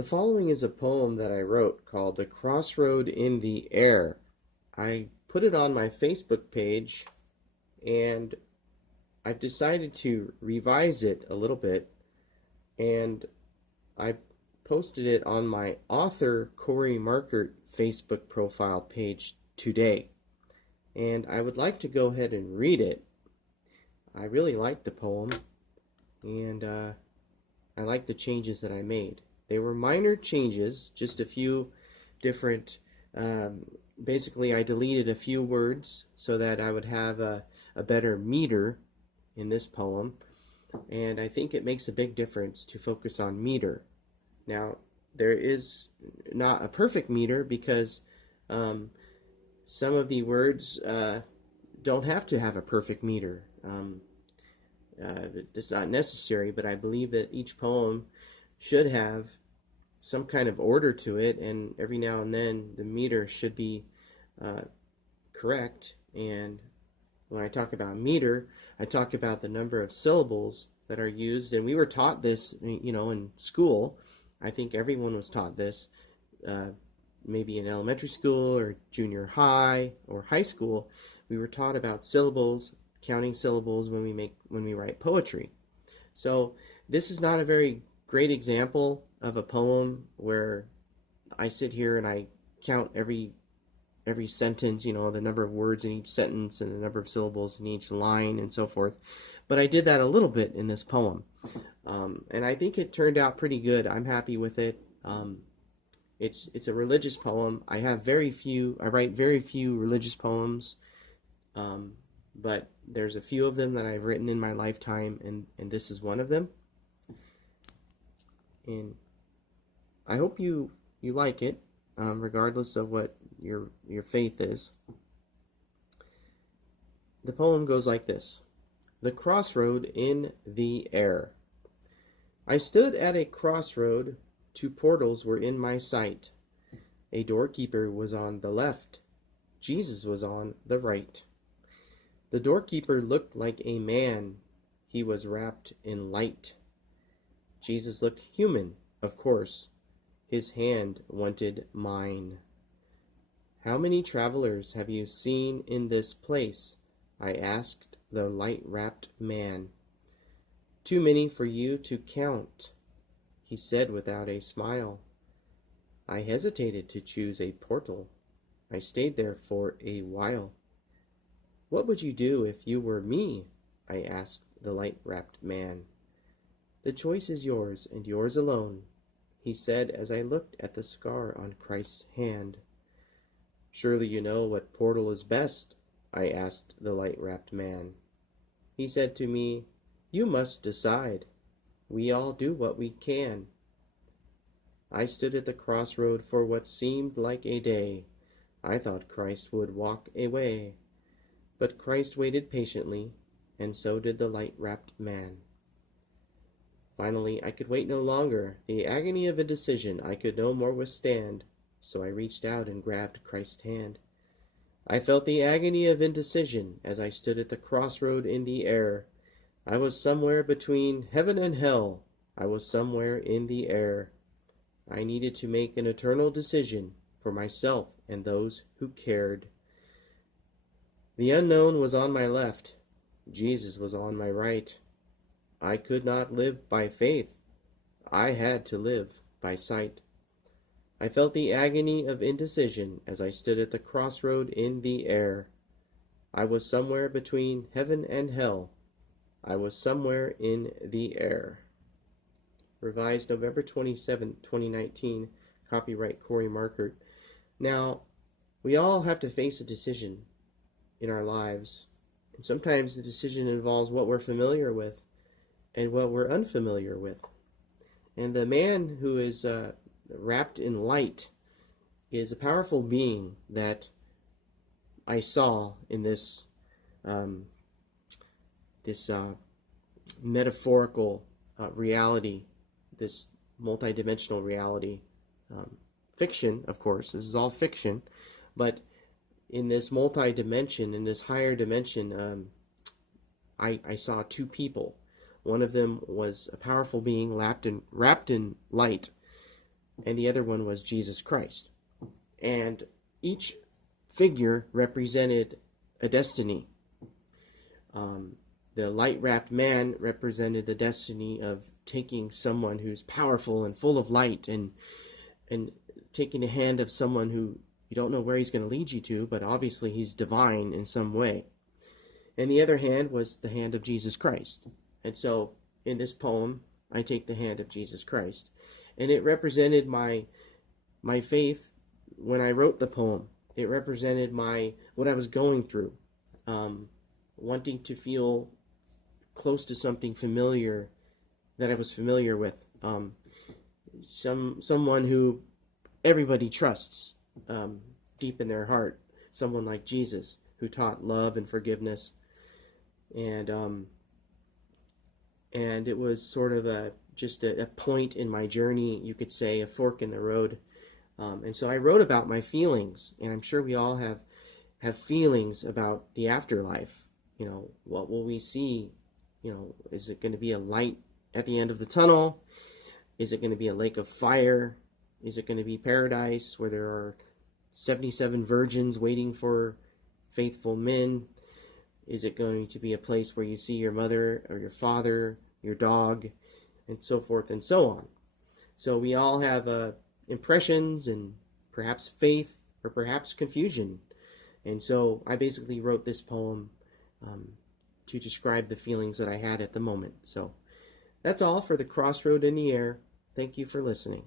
The following is a poem that I wrote called The Crossroad in the Air. I put it on my Facebook page and I've decided to revise it a little bit, and I posted it on my author Cory Markert Facebook profile page today. And I would like to go ahead and read it. I really like the poem, and I like the changes that I made. They were minor changes, just a few different, basically I deleted a few words so that I would have a better meter in this poem, and I think it makes a big difference to focus on meter. Now, there is not a perfect meter because some of the words don't have to have a perfect meter. It's not necessary, but I believe that each poem should have some kind of order to it, and every now and then the meter should be correct. And when I talk about meter, I talk about the number of syllables that are used, and we were taught this, in school. I think everyone was taught this, maybe in elementary school or junior high or high school. We were taught about syllables, counting syllables when we write poetry. So this is not a very great example of a poem where I sit here and I count every sentence, the number of words in each sentence and the number of syllables in each line and so forth. But I did that a little bit in this poem. And I think it turned out pretty good. I'm happy with it. It's a religious poem. I write very few religious poems, but there's a few of them that I've written in my lifetime, and this is one of them. And I hope you like it, regardless of what your faith is. The poem goes like this. The Crossroad in the Air. I stood at a crossroad. Two portals were in my sight. A doorkeeper was on the left. Jesus was on the right. The doorkeeper looked like a man. He was wrapped in light. Jesus looked human, of course. His hand wanted mine. How many travelers have you seen in this place? I asked the light-wrapped man. Too many for you to count, he said without a smile. I hesitated to choose a portal. I stayed there for a while. What would you do if you were me? I asked the light-wrapped man. The choice is yours and yours alone, he said as I looked at the scar on Christ's hand. Surely you know what portal is best, I asked the light-wrapped man. He said to me, you must decide. We all do what we can. I stood at the crossroad for what seemed like a day. I thought Christ would walk away. But Christ waited patiently, and so did the light-wrapped man. Finally, I could wait no longer. The agony of indecision I could no more withstand, so I reached out and grabbed Christ's hand. I felt the agony of indecision as I stood at the crossroad in the air. I was somewhere between heaven and hell. I was somewhere in the air. I needed to make an eternal decision for myself and those who cared. The unknown was on my left. Jesus was on my right. I could not live by faith. I had to live by sight. I felt the agony of indecision as I stood at the crossroad in the air. I was somewhere between heaven and hell. I was somewhere in the air. Revised November 27, 2019. Copyright Cory Markert. Now, we all have to face a decision in our lives. And sometimes the decision involves what we're familiar with and what we're unfamiliar with. And the man who is wrapped in light is a powerful being that I saw in this metaphorical reality, this multidimensional reality. Fiction, of course, this is all fiction, but in this multi-dimension, in this higher dimension, I saw two people. One of them was a powerful being wrapped in light, and the other one was Jesus Christ. And each figure represented a destiny. The light-wrapped man represented the destiny of taking someone who's powerful and full of light and taking the hand of someone who you don't know where he's going to lead you to, but obviously he's divine in some way. And the other hand was the hand of Jesus Christ. And so in this poem, I take the hand of Jesus Christ. And it represented my faith when I wrote the poem. It represented what I was going through, wanting to feel close to something familiar that I was familiar with. Someone who everybody trusts deep in their heart. Someone like Jesus, who taught love and forgiveness. And it was sort of just a point in my journey, you could say, a fork in the road. And so I wrote about my feelings, and I'm sure we all have feelings about the afterlife. You know, what will we see? You know, is it going to be a light at the end of the tunnel? Is it going to be a lake of fire? Is it going to be paradise where there are 77 virgins waiting for faithful men? Is it going to be a place where you see your mother or your father, your dog, and so forth and so on? So we all have impressions and perhaps faith or perhaps confusion. And so I basically wrote this poem to describe the feelings that I had at the moment. So that's all for the Crossroad in the Air. Thank you for listening.